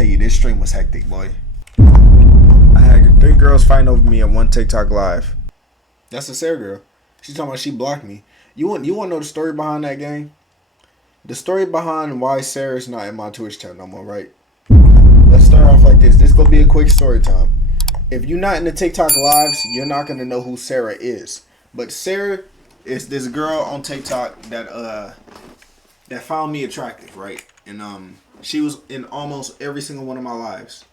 tell you, this stream was hectic, boy. I had 3 girls fighting over me on one TikTok live. That's a Sarah girl. She's talking about she blocked me. You want to know the story behind that, gang? The story behind why Sarah's not in my Twitch chat no more, right? Let's start off like this. This gonna be a quick story time. If you're not in the TikTok lives, you're not gonna know who Sarah is. But Sarah is this girl on TikTok that found me attractive, right? And she was in almost every single one of my lives.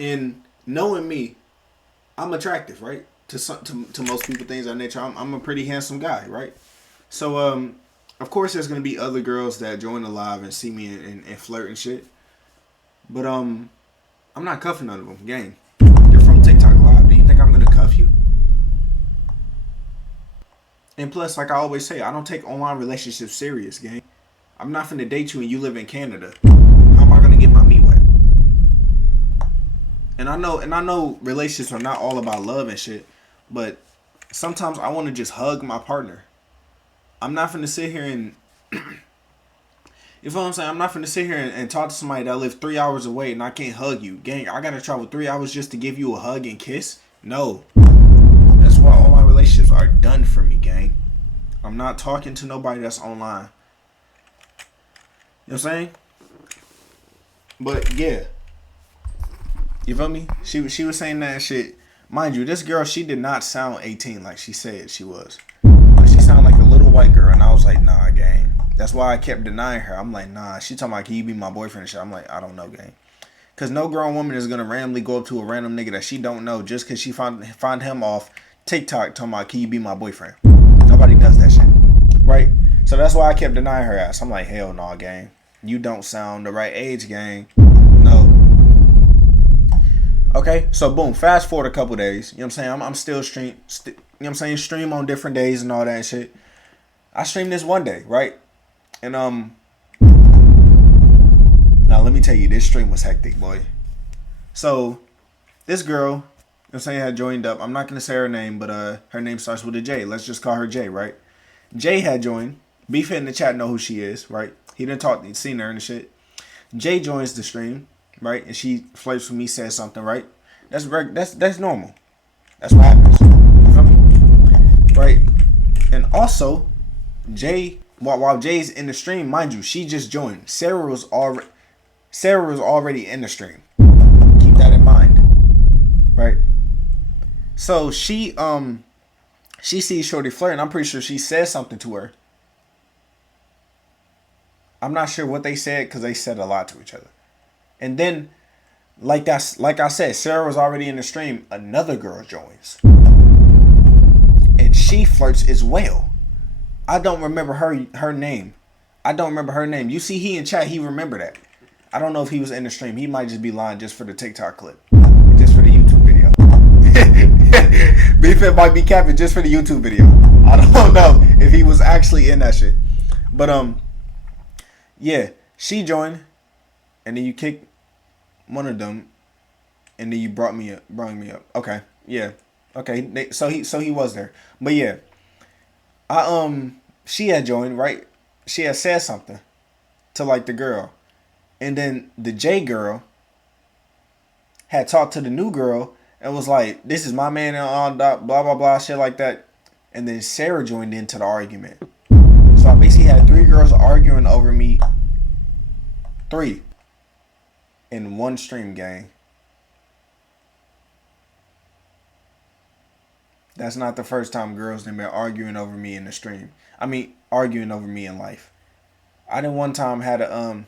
And knowing me, I'm attractive, right? To most people, things of that nature. I'm a pretty handsome guy, right? So of course there's gonna be other girls that join the live and see me and flirt and shit. But I'm not cuffing none of them, gang. You're from TikTok live. Do you think I'm gonna cuff you? And plus, like I always say, I don't take online relationships serious, gang. I'm not finna date you and you live in Canada. How am I gonna get my meat wet? And I know relationships are not all about love and shit, but sometimes I want to just hug my partner. I'm not finna sit here and you feel what I'm saying? I'm not finna sit here and talk to somebody that lives 3 hours away and I can't hug you. Gang, I gotta travel 3 hours just to give you a hug and kiss? No. That's why all my relationships are done for me, gang. I'm not talking to nobody that's online. You know what I'm saying? But yeah. You feel me? She was saying that shit. Mind you, this girl, she did not sound 18 like she said she was. But she sounded like a little white girl, and I was like, nah, gang. That's why I kept denying her. I'm like, nah. She talking about, can you be my boyfriend and shit? I'm like, I don't know, gang. Because no grown woman is going to randomly go up to a random nigga that she don't know just because she find him off TikTok talking about, can you be my boyfriend? Nobody does that shit. Right? So that's why I kept denying her ass. I'm like, hell no, gang. You don't sound the right age, gang. No. Okay, so boom, fast forward a couple days. You know what I'm saying? I'm still you know what I'm saying? Stream on different days and all that shit. I streamed this one day, right? And now let me tell you, this stream was hectic, boy. So this girl, you know what I'm saying, had joined up. I'm not gonna say her name, but her name starts with a J. Let's just call her J, right? J had joined. Beef in the chat know who she is, right? He didn't seen her and shit. J joins the stream. Right, and she flirts with me, says something, right? That's normal. That's what happens. You feel me? Right, and also, while Jay's in the stream, mind you, she just joined. Sarah was already in the stream. Keep that in mind, right? So she sees Shorty flirting. I'm pretty sure she says something to her. I'm not sure what they said because they said a lot to each other. And then, like I said, Sarah was already in the stream. Another girl joins. And she flirts as well. I don't remember her name. You see, he in chat, he remember that. I don't know if he was in the stream. He might just be lying just for the TikTok clip. Just for the YouTube video. Beef might be capping just for the YouTube video. I don't know if he was actually in that shit. But, yeah, she joined. And then you kicked one of them, and then you brought me up. Okay, yeah, okay. So he was there, but yeah, she had joined, right? She had said something to like the girl, and then the J girl had talked to the new girl and was like, "This is my man," and all that, blah blah blah, shit like that. And then Sarah joined into the argument. So I basically had 3 girls arguing over me. 3. In one stream, gang. That's not the first time girls have been arguing over me in the stream. I mean, arguing over me in life. I didn't one time had a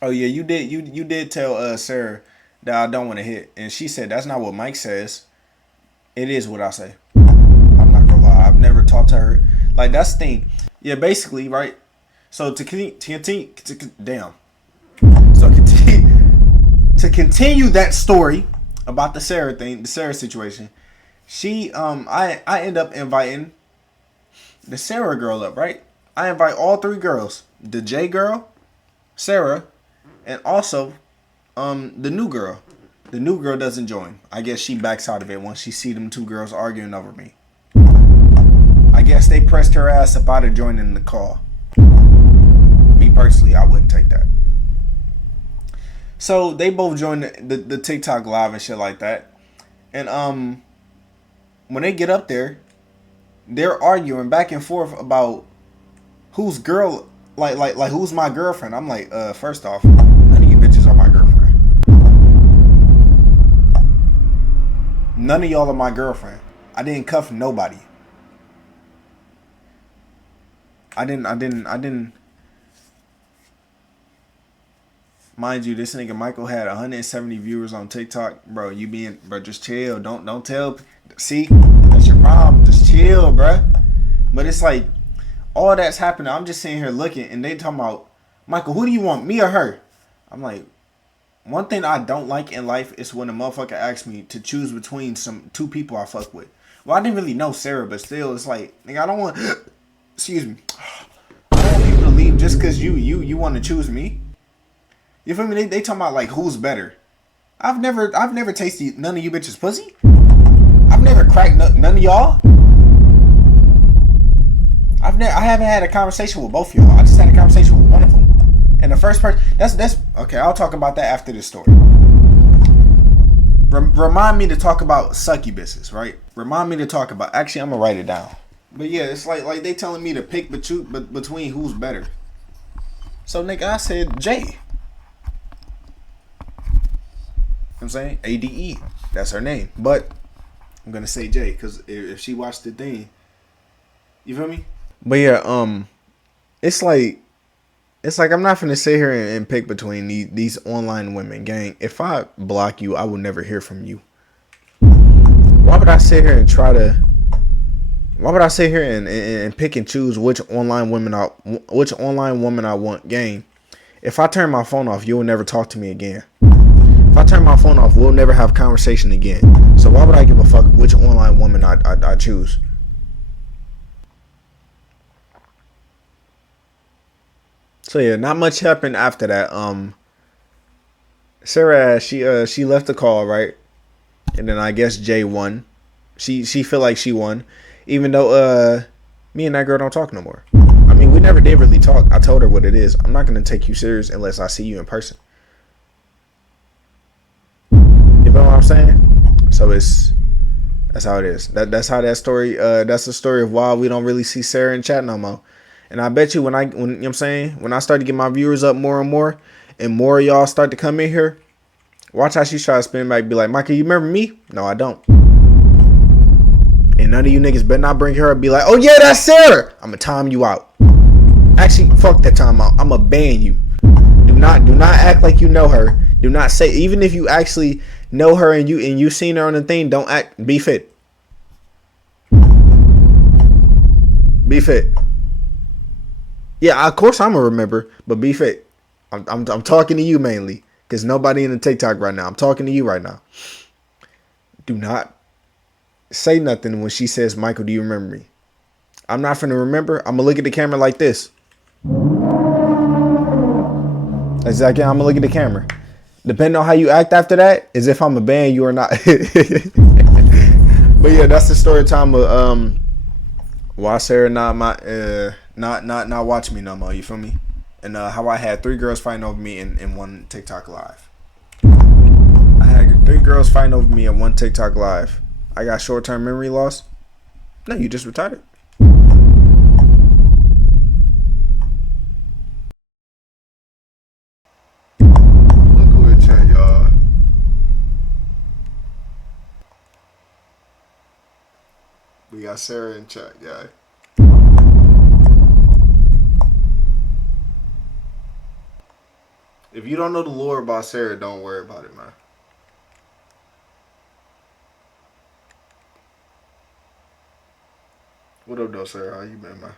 Oh yeah, you did tell Sarah that I don't want to hit, and she said that's not what Mike says. It is what I say. I'm not gonna lie. I've never talked to her. Like, that's the thing. Yeah, basically, right? So to continue that story about the Sarah thing, the Sarah situation, I end up inviting the Sarah girl up, right? I invite all 3 girls, the J girl, Sarah, and also the new girl. The new girl doesn't join. I guess she backs out of it once she see them 2 girls arguing over me. I guess they pressed her ass up out of joining the call. personally, I wouldn't take that. So they both joined the TikTok live and shit like that. And when they get up there, they're arguing back and forth about whose girl, like who's my girlfriend. I'm like, first off, none of you bitches are my girlfriend. None of y'all are my girlfriend. I didn't cuff nobody. I didn't. Mind you, this nigga Michael had 170 viewers on TikTok. Bro, just chill. Don't tell. See, that's your problem. Just chill, bro. But it's like, all that's happening. I'm just sitting here looking, and they talking about, Michael, who do you want, me or her? I'm like, one thing I don't like in life is when a motherfucker asks me to choose between two people I fuck with. Well, I didn't really know Sarah, but still, it's like, nigga, I don't want, excuse me, I don't want people to leave just because you want to choose me. You feel me? They talking about like who's better. I've never tasted none of you bitches pussy. I've never cracked none of y'all. I haven't had a conversation with both of y'all. I just had a conversation with one of them. And the first person, that's okay. I'll talk about that after this story. Remind me to talk about succubusses, right? Remind me to talk about. Actually, I'm gonna write it down. But yeah, it's like they telling me to pick between who's better. So nigga, I said Jay. I'm saying ADE. That's her name. But I'm gonna say Jay because if she watched the thing, you feel me? But yeah, it's like I'm not finna sit here and pick between these online women, gang. If I block you, I will never hear from you. Why would I sit here and try to? Why would I sit here and pick and choose which online woman I want, gang? If I turn my phone off, you will never talk to me again. If I turn my phone off, we'll never have conversation again. So why would I give a fuck which online woman I choose? So yeah, not much happened after that. Sarah, she left the call, right? And then I guess Jay won. She feel like she won, even though me and that girl don't talk no more. I mean, we never did really talk. I told her what it is. I'm not gonna take you serious unless I see you in person. You know what I'm saying? So that's how it is. That's how that story. That's the story of why we don't really see Sarah in chat no more. And I bet you when you know what I'm saying, when I start to get my viewers up more and more of y'all start to come in here, watch how she try to spin back, be like, Michael, you remember me? No, I don't. And none of you niggas better not bring her up, be like, oh yeah, that's Sarah. I'ma time you out. Actually, fuck that time out. I'ma ban you. Do not act like you know her. Do not say, even if you actually know her and you seen her on the thing, don't act, be fit. Be fit. Yeah, of course I'm gonna remember, but be fit. I'm talking to you mainly, because nobody in the TikTok right now. I'm talking to you right now. Do not say nothing when she says, Michael, do you remember me? I'm not finna remember. I'm gonna look at the camera like this. Exactly, I'm gonna look at the camera. Depending on how you act after that, is if I'm a ban you or not. But yeah, that's the story time of why Sarah not watch me no more. You feel me? And how I had 3 girls fighting over me in one TikTok live. I had 3 girls fighting over me in one TikTok live. I got short-term memory loss. No, you just retarded. Look who in chat, y'all. We got Sarah in chat, guy. If you don't know the lore about Sarah, don't worry about it, man. What up, though, Sarah? How you been, man?